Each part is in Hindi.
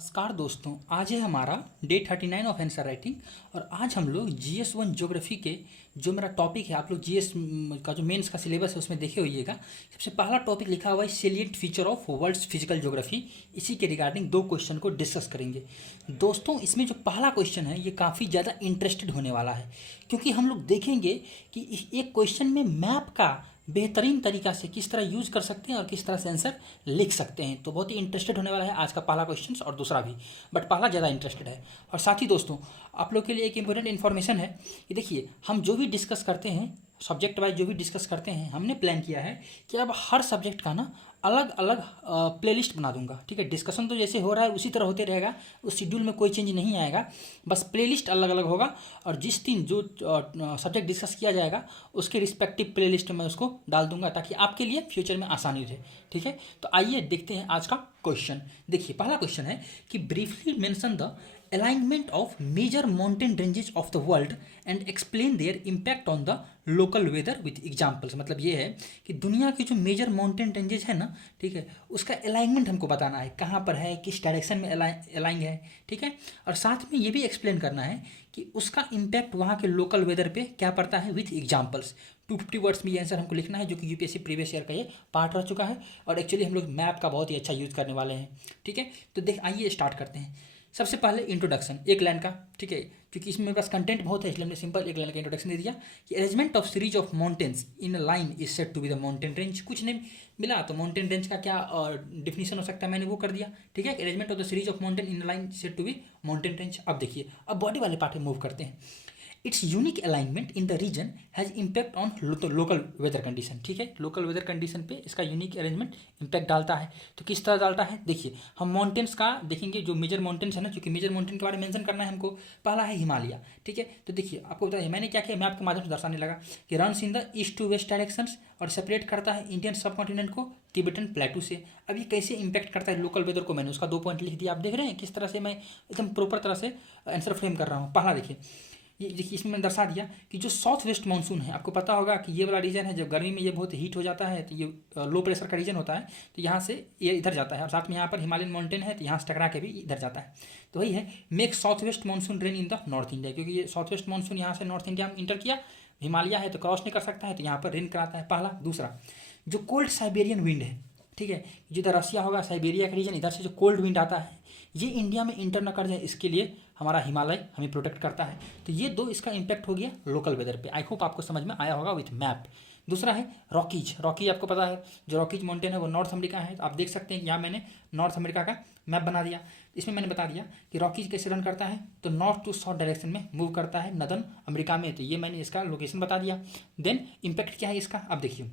नमस्कार दोस्तों, आज है हमारा डे 39 ऑफ आंसर राइटिंग। और आज हम लोग GS1 ज्योग्राफी के जो मेरा टॉपिक है, आप लोग जीएस का जो मेंस का सिलेबस है उसमें देखे होइएगा। सबसे पहला टॉपिक लिखा हुआ है salient feature of world's physical geography. इसी के रिगार्डिंग दो क्वेश्चन को डिस्कस करेंगे। दोस्तों, इसमें जो पहला क्वेश्चन है ये काफ़ी ज़्यादा इंटरेस्टेड होने वाला है, क्योंकि हम लोग देखेंगे कि एक क्वेश्चन में मैप का बेहतरीन तरीका से किस तरह यूज़ कर सकते हैं और किस तरह से आंसर लिख सकते हैं। तो बहुत ही इंटरेस्टेड होने वाला है आज का पहला क्वेश्चन और दूसरा भी, बट पहला ज़्यादा इंटरेस्टेड है। और साथ ही दोस्तों, आप लोग के लिए एक इंपॉर्टेंट इन्फॉर्मेशन है कि देखिए, हम जो भी डिस्कस करते हैं सब्जेक्ट वाइज जो भी डिस्कस करते हैं, हमने प्लान किया है कि अब हर सब्जेक्ट का ना अलग अलग प्लेलिस्ट बना दूंगा। ठीक है, डिस्कशन तो जैसे हो रहा है उसी तरह होते रहेगा, उस शेड्यूल में कोई चेंज नहीं आएगा, बस प्लेलिस्ट अलग अलग होगा। और जिस दिन जो सब्जेक्ट डिस्कस किया जाएगा उसके रिस्पेक्टिव प्लेलिस्ट में उसको डाल दूंगा, ताकि आपके लिए फ्यूचर में आसानी रहे। ठीक है, तो आइए देखते हैं आज का क्वेश्चन। देखिए, पहला क्वेश्चन है कि briefly mention the alignment of major mountain ranges of the world and explain their impact on the local weather with examples। मतलब ये है कि दुनिया की जो मेजर माउंटेन रेंजेस है ना, ठीक है, उसका अलाइनमेंट हमको बताना है, कहाँ पर है, किस डायरेक्शन में अलाइन है। ठीक है, और साथ में ये भी एक्सप्लेन करना है कि उसका इम्पैक्ट वहाँ के लोकल वेदर पे क्या पड़ता है विथ एग्जाम्पल्स। 250 वर्ड्स में ये आंसर हमको लिखना है, जो कि यूपीएससी प्रीवियस ईयर का ये पार्ट रह चुका है। और एक्चुअली हम लोग मैप का बहुत ही अच्छा यूज़ करने वाले हैं। ठीक है, तो आइए स्टार्ट करते हैं। सबसे पहले इंट्रोडक्शन एक लाइन का। ठीक है, क्योंकि इसमें मेरे पास कंटेंट बहुत है, इसलिए हमने सिंपल एक लाइन का इंट्रोडक्शन दे दिया कि arrangement of series of mountains in a line is said to be the mountain range. कुछ नहीं मिला तो माउंटेन रेंज का क्या डिफिनेशन हो सकता है, मैंने वो कर दिया। ठीक है, arrangement of the series of mountain in line said to be mountain range. अब देखिए, अब बॉडी वाले पार्ट में मूव करते हैं। It's unique alignment in the region has impact on local weather condition. ठीक है, लोकल वेदर कंडीशन पे इसका यूनिक अरेंजमेंट इम्पैक्ट डालता है। तो किस तरह डालता है, देखिए हम माउंटेन्स का देखेंगे, जो मेजर माउंटेन्स है ना, क्योंकि मेजर माउंटेन के बारे में मेंशन करना है हमको। पहला है हिमालय। ठीक है, तो देखिए आपको बताइए मैंने क्या किया, मैप के माध्यम से दर्शाने लगा कि runs in the east to west directions और सेपरेट करता है इंडियन सब कॉन्टिनेंट को तिब्बतन प्लेटू से। अब ये कैसे इंपैक्ट करता है लोकल वेदर को, मैंने उसका 2 पॉइंट लिख दिया। आप देख रहे हैं किस तरह से मैं एकदम प्रॉपर तरह से आंसर फ्रेम कर रहा हूँ। पहला देखिए, ये देखिए इसमें मैंने दर्शा दिया कि जो साउथ वेस्ट मानसून है, आपको पता होगा कि ये वाला रीजन है, जब गर्मी में ये बहुत हीट हो जाता है तो ये लो प्रेशर का रीजन होता है, तो यहाँ से ये इधर जाता है और साथ में यहाँ पर हिमालयन माउंटेन है तो यहाँ से टकरा के भी इधर जाता है। तो वही है make south west monsoon rain in the north India, क्योंकि ये साउथ वेस्ट मानसून यहाँ से नॉर्थ इंडिया में इंटर किया, हिमालय है तो क्रॉस नहीं कर सकता है, तो यहाँ पर रेन कराता है। पहला। दूसरा, जो कोल्ड साइबेरियन विंड है, ठीक है, जिधर रसिया होगा साइबेरिया का रीजन, इधर से जो कोल्ड विंड आता है ये इंडिया में इंटर न कर जाए, इसके लिए हमारा हिमालय हमें प्रोटेक्ट करता है। तो ये दो इसका इम्पैक्ट हो गया लोकल वेदर पे। आई होप आपको समझ में आया होगा विथ मैप। दूसरा है रॉकीज। रॉकीज आपको पता है, जो रॉकीज माउंटेन है वो नॉर्थ अमेरिका है। तो आप देख सकते हैं यहाँ मैंने नॉर्थ अमेरिका का मैप बना दिया। इसमें मैंने बता दिया कि रॉकीज कैसे रन करता है, तो नॉर्थ टू साउथ डायरेक्शन में मूव करता है नदर्न अमेरिका में। तो ये मैंने इसका लोकेशन बता दिया। देन इम्पैक्ट क्या है इसका, अब देखिए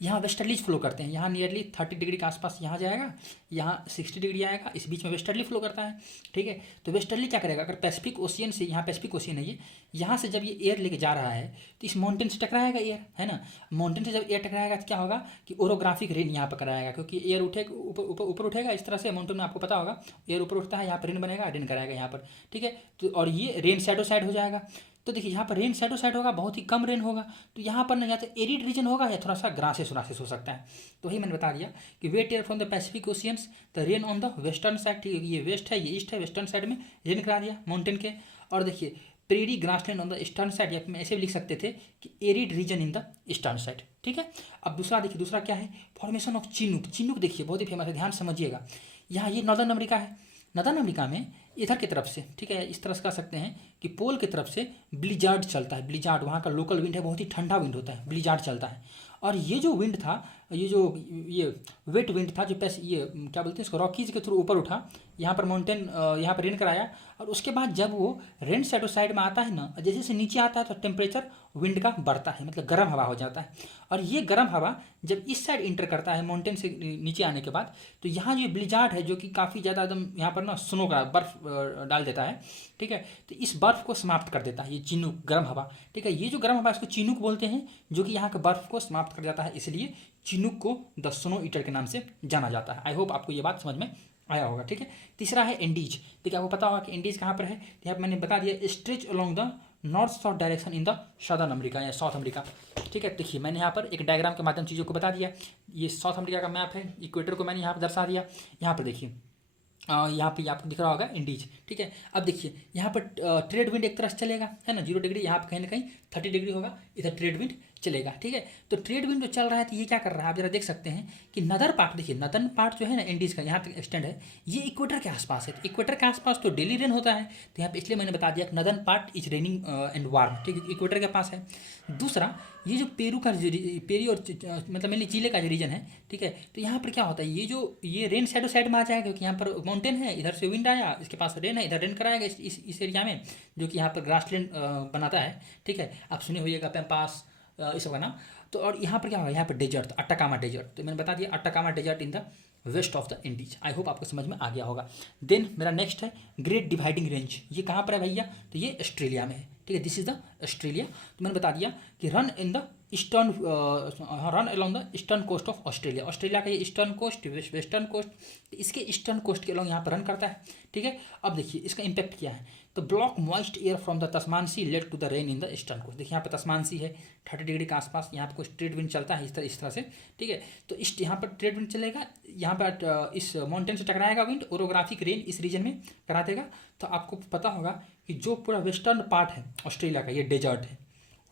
यहाँ वेस्टर्लीज फ्लो करते हैं, यहाँ नियरली 30 डिग्री के आसपास यहाँ जाएगा, यहाँ 60 डिग्री आएगा, इस बीच में वेस्टर्ली फ्लो करता है। ठीक है, तो वेस्टर्ली क्या करेगा, अगर पैसिफिक ओशियन से, यहाँ पैसिफिक ओशियन है ये, यहाँ से जब ये एयर लेके जा रहा है तो इस माउंटेन से टकराएगा एयर, है ना। माउंटेन से जब एयर टकराएगा तो क्या होगा कि ओरोग्राफिक रेन यहाँ पर कराएगा, क्योंकि एयर उठेगा ऊपर उठेगा इस तरह से। माउंटेन में आपको पता होगा एयर ऊपर उठता है, यहाँ पर रेन बनेगा, रेन कराएगा यहाँ पर। ठीक है, तो और ये रेन साइडो साइड हो जाएगा। तो देखिए यहाँ पर रेन साइडो साइड होगा, बहुत ही कम रेन होगा, तो यहाँ पर ना या तो एरिड रीजन होगा या थोड़ा सा ग्रासेस व्रासेस हो सकता है। तो वही मैंने बता दिया कि wet air from the Pacific oceans the rain on the western side. ठीक है, ये वेस्ट है ये ईस्ट है, वेस्टर्न साइड में रेन करा दिया माउंटेन के। और देखिए prairie grassland on the eastern side, या ऐसे भी लिख सकते थे कि arid region in the eastern side. ठीक है, अब दूसरा देखिए, दूसरा क्या है, फॉर्मेशन ऑफ चिनूक। चिनूक देखिए बहुत ही फेमस है, ध्यान समझिएगा। यहाँ ये नॉर्दर्न अमेरिका है, नॉर्दर्न अमेरिका में इधर की तरफ से, ठीक है, इस तरह से कह सकते हैं कि पोल की तरफ से ब्लिजार्ड चलता है। ब्लिजार्ड वहाँ का लोकल विंड है, बहुत ही ठंडा विंड होता है, ब्लिजार्ड चलता है। और ये जो विंड था, ये वेट विंड था, जो ये क्या बोलते हैं इसको, रॉकीज के थ्रू ऊपर उठा, यहाँ पर माउंटेन, यहाँ पर रेन कराया। और उसके बाद जब वो रेन साइड साइड में आता है ना, जैसे जैसे नीचे आता है तो टेम्परेचर विंड का बढ़ता है, मतलब गर्म हवा हो जाता है। और ये गर्म हवा जब इस साइड इंटर करता है माउंटेन से नीचे आने के बाद, तो यहाँ जो ब्लिजार्ड है, जो कि काफ़ी ज़्यादा एकदम यहाँ पर ना स्नो का बर्फ डाल देता है। ठीक है, तो इस बर्फ को समाप्त कर देता है ये चिनूक गर्म हवा। ठीक है, ये जो गर्म हवा इसको चिनूक बोलते हैं, जो कि यहाँ के बर्फ को समाप्त कर जाता है, इसलिए चिनूक को द स्नो ईटर के नाम से जाना जाता है। आई होप आपको ये बात समझ में आया होगा। ठीक है, तीसरा है इंडीज। देखिए आपको पता होगा कि इंडीज कहाँ पर है, तो यहाँ पर मैंने बता दिया stretch along the north south direction in the southern America या साउथ अमेरिका। ठीक है, देखिए मैंने यहाँ पर एक डायग्राम के माध्यम चीज़ों को बता दिया। ये साउथ अमेरिका का मैप है, इक्वेटर को मैंने यहाँ पर दर्शा दिया। यहाँ पर देखिए यहाँ पे आपको दिख रहा होगा इंडीज, ठीक है। अब देखिए यहाँ पर ट्रेड विंड एक तरफ से चलेगा, है ना, 0 डिग्री, यहाँ पे कहीं ना कहीं 30 डिग्री होगा, इधर ट्रेड विंड चलेगा, ठीक है। तो ट्रेड विंड जो चल रहा है तो ये क्या कर रहा है, आप जरा देख सकते हैं कि नदर पार्ट, देखिए नदर्न पार्ट जो है ना इंडीज का, यहाँ तक एक्सटेंड है, ये इक्वेटर के आसपास है। इक्वेटर के आसपास तो डेली रेन होता है, तो यहाँ पे इसलिए मैंने बता दिया कि northern part is raining and warm, ठीक है, इक्वेटर के पास है। दूसरा, ये जो पेरू का पेरी और मतलब मेनली चिले का जो रीजन है, ठीक है, तो यहाँ पर क्या होता है, ये रेन साइडो साइड में आ जाएगा, क्योंकि यहाँ पर माउंटेन है, इधर से विंड आया, इसके पास रेन है, इधर रेन कराएगा इस एरिया में, जो कि यहाँ पर ग्रासलैंड बनाता है, ठीक है। आप सुने होइएगा पैम्पास, इस सब का नाम। तो और यहाँ पर क्या होगा, यहाँ पर डेजर्ट, अट्टाकामा डेजर्ट, तो मैंने बता दिया Atacama desert in the west of the Indies. I hope आपको समझ में आ गया होगा। देन मेरा नेक्स्ट है ग्रेट डिवाइडिंग रेंज, ये कहाँ पर है भैया, तो ये ऑस्ट्रेलिया में है, ठीक है, दिस इज द ऑस्ट्रेलिया। तो मैंने बता दिया कि run in the eastern, run along the eastern coast of Australia. Australia का ये ईस्टर्न कोस्ट, वेस्टर्न कोस्ट, इसके ईस्टर्न कोस्ट के अलॉन्ग यहाँ पर रन करता है, ठीक है। अब देखिए इसका इम्पैक्ट क्या है, तो block moist air from the Tasman sea led to the rain in the eastern coast. देखिए यहाँ पर तस्मान सी है, 30 डिग्री के आसपास, यहाँ पर कुछ ट्रेड विंड चलता है इस तरह से, ठीक है। तो इस यहाँ पर ट्रेड विंड चलेगा, यहाँ पर इस माउंटेन से टकराएगा विंड, ओरोग्राफिक रेन इस रीजन में करा देगा। तो आपको पता होगा कि जो पूरा वेस्टर्न पार्ट है ऑस्ट्रेलिया का, ये डेजर्ट है,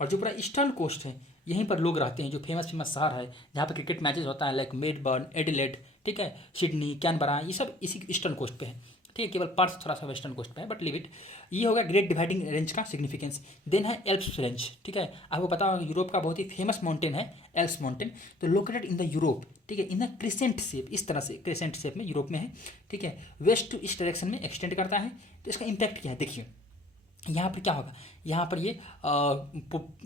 और जो पूरा ईस्टर्न कोस्ट है, यहीं पर लोग रहते हैं, जो फेमस शहर है जहाँ पर क्रिकेट मैचेस होता है, लाइक मेलबर्न, एडिलेड, ठीक है, सिडनी, कैनबरा, ये सब इसी ईस्टर्न कोस्ट पे है, ठीक है। केवल पर्थ थोड़ा सा वेस्टर्न कोस्ट पे है, बट लिव इट। ये होगा ग्रेट डिवाइडिंग रेंज का सिग्निफिकेंस। देन है एल्प्स रेंज, ठीक है, आपको पता होगा यूरोप का बहुत ही फेमस माउंटेन है एल्प्स माउंटेन, तो लोकेटेड इन द यूरोप, ठीक है, इन द क्रिसेंट शेप, इस तरह से क्रिसेंट शेप में यूरोप में है, ठीक है, वेस्ट टू ईस्ट डायरेक्शन में एक्सटेंड करता है। तो इसका इम्पैक्ट क्या है, देखिए यहाँ पर क्या होगा, यहाँ पर ये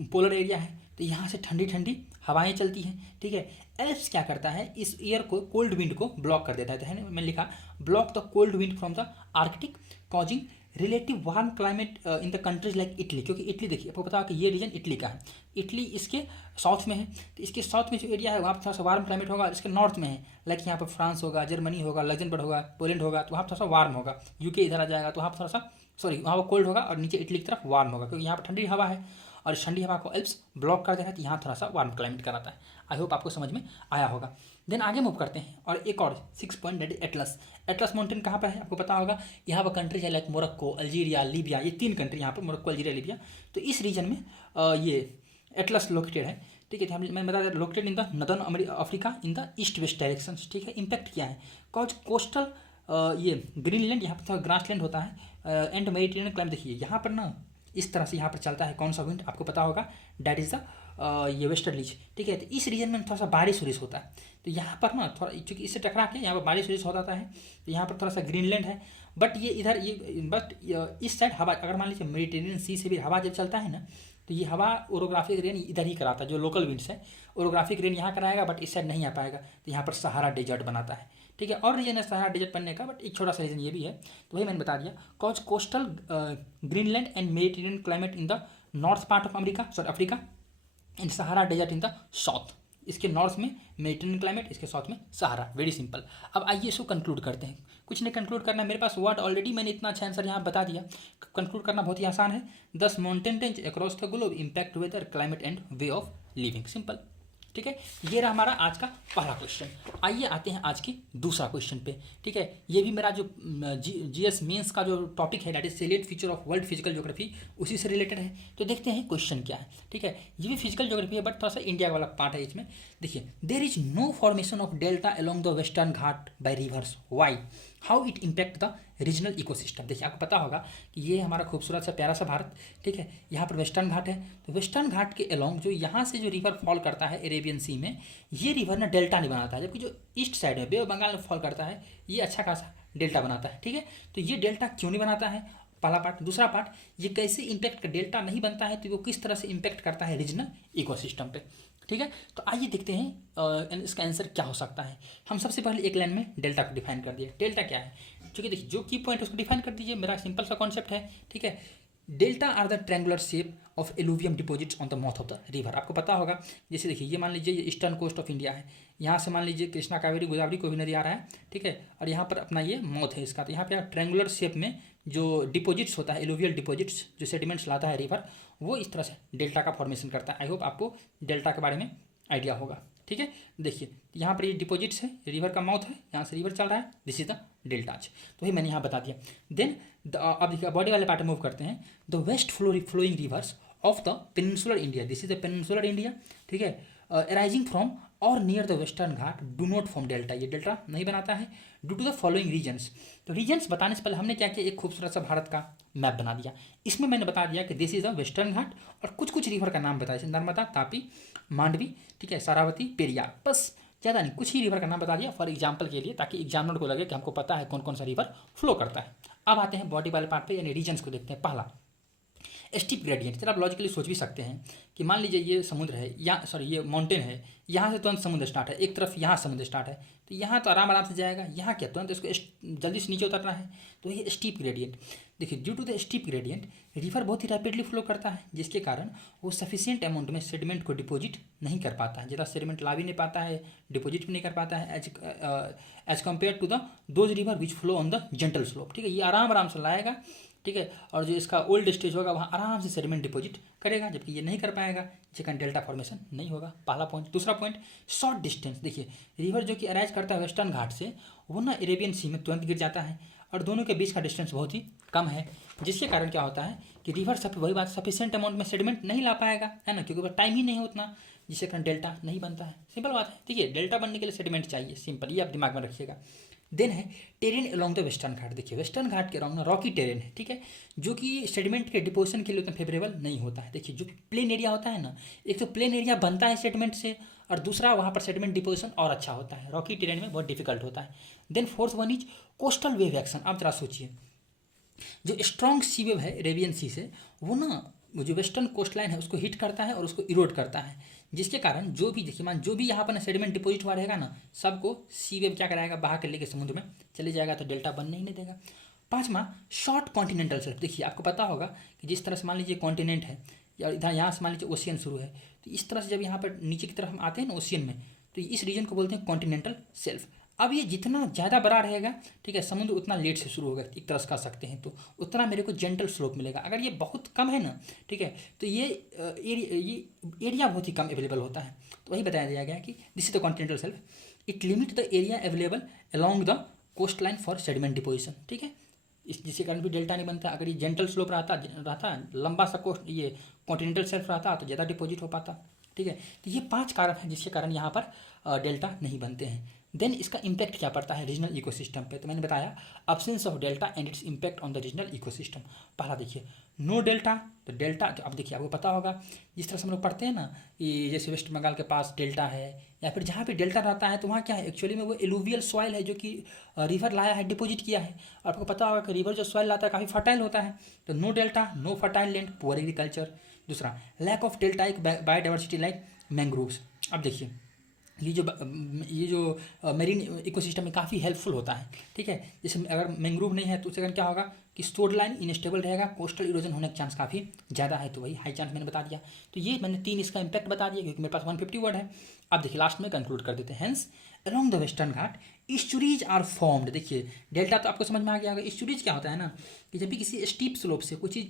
पोलर एरिया है, तो यहाँ से ठंडी ठंडी हवाएं चलती हैं, ठीक है। एल्प्स क्या करता है, इस एयर को, कोल्ड विंड को ब्लॉक कर देता है ना, मैंने लिखा block the cold wind from the Arctic, causing relative warm climate in the countries like Italy, क्योंकि इटली देखिए आपको पता है कि ये रीजन इटली का है, इटली इसके साउथ में है, तो इसके साउथ में जो एरिया है वहाँ पर थोड़ा सा वार्म क्लाइमेट होगा, इसके नॉर्थ में है, लाइक यहाँ पर फ्रांस होगा, जर्मनी होगा, लग्जमबर्ग होगा, पोलैंड होगा, तो वहाँ पर थोड़ा सा वार्म होगा, यूके इधर आ जाएगा, तो वहाँ पर थोड़ा सा वहाँ पर कोल्ड होगा, और नीचे इटली की तरफ वार्म होगा, क्योंकि यहाँ पर ठंडी हवा है, और ठंडी हवा को एल्प्स ब्लॉक कर देता है, तो यहाँ थोड़ा सा वार्म क्लाइमेट कराता है। आई होप आपको समझ में आया होगा। देन आगे मूव करते हैं, और एक और 6 point, that is Atlas. Atlas mountain कहाँ पर है, आपको पता होगा, यहाँ पर कंट्रीज है लाइक मोरक्को, अल्जीरिया, लीबिया, ये 3 कंट्री यहाँ पर, मोरक्को, अल्जीरिया, लीबिया, तो इस रीजन में ये एटलस लोकेटेड है, ठीक है। मैंने बता दिया located in the northern Africa in the east west direction, ठीक है। इम्पैक्ट क्या है, कॉज कोस्टल ये ग्रीनलैंड, यहाँ पर थोड़ा ग्रासलैंड होता है, एंड मेडिटेरियन क्लाइमेट। देखिए यहाँ पर ना इस तरह से यहाँ पर चलता है कौन सा विंड, आपको पता होगा, डैट इज़ द ये वेस्टर्लीज, ठीक है। तो इस रीजन में थोड़ा सा बारिश उरिश होता है, तो यहाँ पर ना थोड़ा, क्योंकि इससे टकरा के यहाँ पर बारिश उरिश हो जाता है, तो यहाँ पर थोड़ा सा ग्रीनलैंड है, बट ये इधर इस साइड हवा, अगर मान लीजिए मेडिटेरियन सी से भी हवा जब चलता है ना, तो ये हवा ओरोग्राफिक रेन इधर ही कराता है, जो लोकल विंड्स है ओरोग्राफिक रेन यहाँ कराएगा, बट इस साइड नहीं आ पाएगा, तो यहाँ पर सहारा डेजर्ट बनाता है, ठीक है। और रीजन है सहारा डेजर्ट बनने का, बट एक छोटा सा रीजन ये भी है, तो वही मैंने बता दिया, cause coastal Greenland and Mediterranean climate in the north part of Africa and Sahara desert in the south. इसके नॉर्थ में मेडिटेरियन क्लाइमेट, इसके साउथ में सहारा, वेरी सिंपल। अब आइए इसको कंक्लूड करते हैं, कुछ नहीं कंक्लूड करना है, मेरे पास वर्ड ऑलरेडी मैंने इतना अच्छा आंसर यहाँ बता दिया, कंक्लूड करना बहुत ही आसान है। 10 mountain range across the globe impact weather, climate and way of living, simple, ठीक है। ये रहा हमारा आज का पहला क्वेश्चन। आइए आते हैं आज के दूसरा क्वेश्चन पे, ठीक है। ये भी मेरा जो जीएस मेंस का जो टॉपिक है, that is salient feature of world physical geography, उसी से रिलेटेड है। तो देखते हैं क्वेश्चन क्या है, ठीक है। ये भी फिजिकल ज्योग्राफी है, बट थोड़ा सा इंडिया वाला पार्ट है इसमें। देखिए, there is no formation of delta along the western ghat by rivers, why, how it impact the regional ecosystem. देखिए आपको पता होगा कि ये हमारा खूबसूरत सा प्यारा सा भारत, ठीक है, यहाँ पर वेस्टर्न घाट है, तो वेस्टर्न घाट के अलोंग जो यहाँ से जो रिवर फॉल करता है अरेबियन सी में, ये रिवर ना डेल्टा नहीं बनाता है, जबकि जो ईस्ट साइड है बे ऑफ बंगाल में फॉल करता है, ये अच्छा खासा डेल्टा बनाता है, ठीक है। तो ये डेल्टा क्यों नहीं बनाता है, पहला पार्ट। दूसरा पार्ट, ये कैसे इम्पैक्ट, डेल्टा नहीं बनता है तो वो किस तरह से इम्पैक्ट करता है रीजनल इकोसिस्टम पे, ठीक है। तो आइए देखते हैं इसका आंसर क्या हो सकता है। हम सबसे पहले एक लाइन में डेल्टा को डिफाइन कर दिया। डेल्टा क्या है, क्योंकि देखिए जो की पॉइंट उसको डिफाइन कर दीजिए, मेरा सिंपल सा कॉन्सेप्ट है, ठीक है। Delta R the triangular shape of alluvium deposits on the mouth of the river. आपको पता होगा, जैसे देखिए ये मान लीजिए ये ईस्टर्न कोस्ट ऑफ इंडिया है, यहाँ से मान लीजिए कृष्णा, कावेरी, गोदावरी कोई भी नदी आ रहा है, ठीक है, और यहाँ पर अपना ये माउथ है इसका, तो यहाँ पे ट्रैंगुलर शेप में जो डिपॉजिट्स होता है, एलुवियल डिपॉजिट्स, जो सेडिमेंट्स लाता है रिवर, वो इस तरह से डेल्टा का फॉर्मेशन करता है। आई होप आपको डेल्टा के बारे में आइडिया होगा। ठीक है, देखिए यहाँ पर ये डिपॉजिट्स है, रिवर का माउथ है, यहाँ से रिवर चल रहा है, दिस इज द डेल्टाज। तो वही मैंने यहाँ बता दिया। देन अब देखिए बॉडी वाले पार्ट में मूव करते हैं। The west flowing rivers of the peninsular India, this is the peninsular India, ठीक है, अराइजिंग फ्रॉम और near the western ghat do not form delta, ये डेल्टा नहीं बनाता है due to the following reasons. तो रीजन्स बताने से पहले हमने क्या किया, एक खूबसूरत सा भारत का मैप बना दिया। इसमें मैंने बता दिया कि दिस इज द वेस्टर्न घाट और कुछ कुछ रिवर का नाम बताया, जैसे नर्मदा, तापी, मांडवी, ठीक है, सारावती, पेरियार, बस ज़्यादा नहीं, कुछ ही रिवर का नाम बता दिया फॉर एग्जाम्पल के लिए, ताकि एग्जामिनर को लगे कि हमको पता है कौन कौन सा रिवर फ्लो करता है। अब आते हैं बॉडी वाले पार्ट पे, यानी रीजन्स को देखते हैं। पहला स्टीप ग्रेडियंट, चलो आप लॉजिकली सोच भी सकते हैं कि मान लीजिए ये समुद्र है, या सॉरी ये माउंटेन है, यहाँ से तुरंत समुद्र स्टार्ट है, एक तरफ यहाँ समुद्र स्टार्ट है, तो यहाँ तो आराम आराम से जाएगा, यहाँ क्या तुरंत इसको जल्दी से नीचे उतरना है, तो ये स्टीप ग्रेडियंट। देखिए due to the steep gradient river बहुत ही रैपिडली फ्लो करता है, जिसके कारण वो सफिशिएंट अमाउंट में सेडिमेंट को डिपॉजिट नहीं कर पाता है, ज़्यादा सेडिमेंट ला भी नहीं पाता है, डिपॉजिट भी नहीं कर पाता है as compare to the those river which flow on the gentle slope, ठीक है, ये आराम आराम से लाएगा, ठीक है, और जो इसका ओल्ड स्टेज होगा वहाँ आराम से सेडिमेंट डिपॉजिट करेगा, जबकि ये नहीं कर पाएगा, जिसके कारण डेल्टा फॉर्मेशन नहीं होगा, पहला पॉइंट। दूसरा पॉइंट शॉर्ट डिस्टेंस, देखिए रिवर जो कि अराइज करता है वेस्टर्न घाट से, वो ना अरेबियन सी में तुरंत गिर जाता है, और दोनों के बीच का डिस्टेंस बहुत ही कम है, जिसके कारण क्या होता है कि रिवर वही बात सफिशिएंट अमाउंट में सेडिमेंट नहीं ला पाएगा, है ना, क्योंकि टाइम ही नहीं है उतना, जिसके कारण डेल्टा नहीं बनता है। सिंपल बात है, ठीक है, डेल्टा बनने के लिए सेडिमेंट चाहिए, सिंपल, ये आप दिमाग में रखिएगा। देन है टेरेन अलोंग द वेस्टर्न घाट, देखिए वेस्टर्न घाट के अराउंड ना रॉकी टेरेन है, ठीक है, जो कि सेडिमेंट के डिपोजिशन के लिए उतना फेवरेबल नहीं होता है। देखिए जो प्लेन एरिया होता है ना, एक तो प्लेन एरिया बनता है सेडिमेंट से, और दूसरा वहाँ पर सेडिमेंट डिपोजिशन और अच्छा होता है, रॉकी टेरेन में बहुत डिफिकल्ट होता है। Then fourth one is coastal wave action. आप जरा सोचिए, जो स्ट्रॉन्ग सी वेव है अरेबियन सी से, वो ना वो जो वेस्टर्न कोस्ट लाइन है उसको हिट करता है और उसको इरोड करता है, जिसके कारण जो भी देखिए मान जो भी यहाँ पर सेडिमेंट डिपॉजिट हुआ रहेगा ना, सबको सी वेव क्या कराएगा, बहा कर लेके समुद्र में चले जाएगा, तो डेल्टा बनने ही नहीं देगा। पाँचवा शॉर्ट कॉन्टिनेंटल शेल्फ, देखिए आपको पता होगा कि जिस तरह से मान लीजिए कॉन्टिनेंट है, या इधर यहाँ से मान लीजिए ओशियन शुरू है, तो इस तरह से जब यहाँ पर नीचे की तरफ हम आते हैं ना ओशियन में, तो इस रीजन को बोलते हैं कॉन्टिनेंटल शेल्फ। अब ये जितना ज़्यादा बड़ा रहेगा, ठीक है, समुद्र उतना लेट से शुरू होगा, एक तरह से कह सकते हैं, तो उतना मेरे को जेंटल स्लोप मिलेगा। अगर ये बहुत कम है ना, ठीक है, तो ये एरिया बहुत ही कम अवेलेबल होता है, तो वही बताया दिया गया कि this is the continental shelf, it limit the area available along the coast line for sediment deposition, ठीक है, जिसके कारण भी डेल्टा नहीं बनता। अगर ये जेंटल स्लोप रहता लंबा सा कोस्ट ये कॉन्टिनेंटल शेल्फ रहता तो ज़्यादा डिपॉजिट हो पाता, ठीक है। तो ये 5 कारण हैं जिसके कारण यहाँ पर डेल्टा नहीं बनते हैं। देन इसका इम्पैक्ट क्या पड़ता है रीजनल इकोसिस्टम पे, तो मैंने बताया absence of delta and its impact on the regional ecosystem. पहला देखिए नो डेल्टा, तो डेल्टा तो अब देखिए आपको पता होगा, जिस तरह से हम लोग पढ़ते हैं ना, ये जैसे वेस्ट बंगाल के पास डेल्टा है, या फिर जहाँ पे डेल्टा रहता है तो वहाँ क्या है, एक्चुअली में वो एलुवियल सॉइल है जो कि रिवर लाया है, डिपॉजिट किया है। और आपको पता होगा कि रिवर जो सॉइल लाता है काफ़ी फर्टाइल होता है, तो no delta, no fertile land, poor agriculture. दूसरा lack of deltaic biodiversity like mangroves. अब देखिए ये जो मेरीन इकोसिस्टम में काफ़ी हेल्पफुल होता है, ठीक है। जैसे अगर मैंग्रोव नहीं है तो उसके कारण क्या होगा कि शोर लाइन इनस्टेबल रहेगा, कोस्टल इरोजन होने का चांस काफ़ी ज़्यादा है, तो वही हाई चांस मैंने बता दिया। तो ये मैंने 3 इसका इम्पैक्ट बता दिया, क्योंकि मेरे पास 150 वर्ड है। अब देखिए लास्ट में कंक्लूड कर देते हैं। Hence along the western ghat estuaries are formed. देखिए डेल्टा तो आपको समझ में आ गया होगा। ईस्चुरीज क्या होता है ना, कि जब भी किसी स्टीप स्लोप से कोई चीज़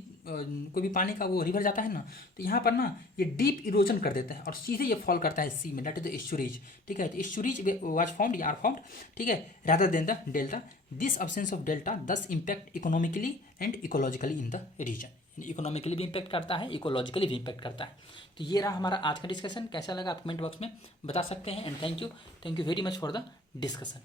कोई भी पानी का वो रिवर जाता है ना, तो यहाँ पर ना ये डीप इरोजन कर देता है और सीधे ये फॉल करता है सी में, दैट इज द ईस्चुरीज, ठीक है। तो ईस्चुरीज वाज फॉर्म्ड या आर फॉर्म्ड, ठीक है, rather than the delta. This absence of delta does impact economically and ecologically in the region. Economically भी इम्पैक्ट करता है, इकोलॉजिकली भी इम्पैक्ट करता है। तो ये रहा हमारा आज का डिस्कशन। कैसा लगा आप कमेंट बॉक्स में बता सकते हैं। And thank you very much for the discussion.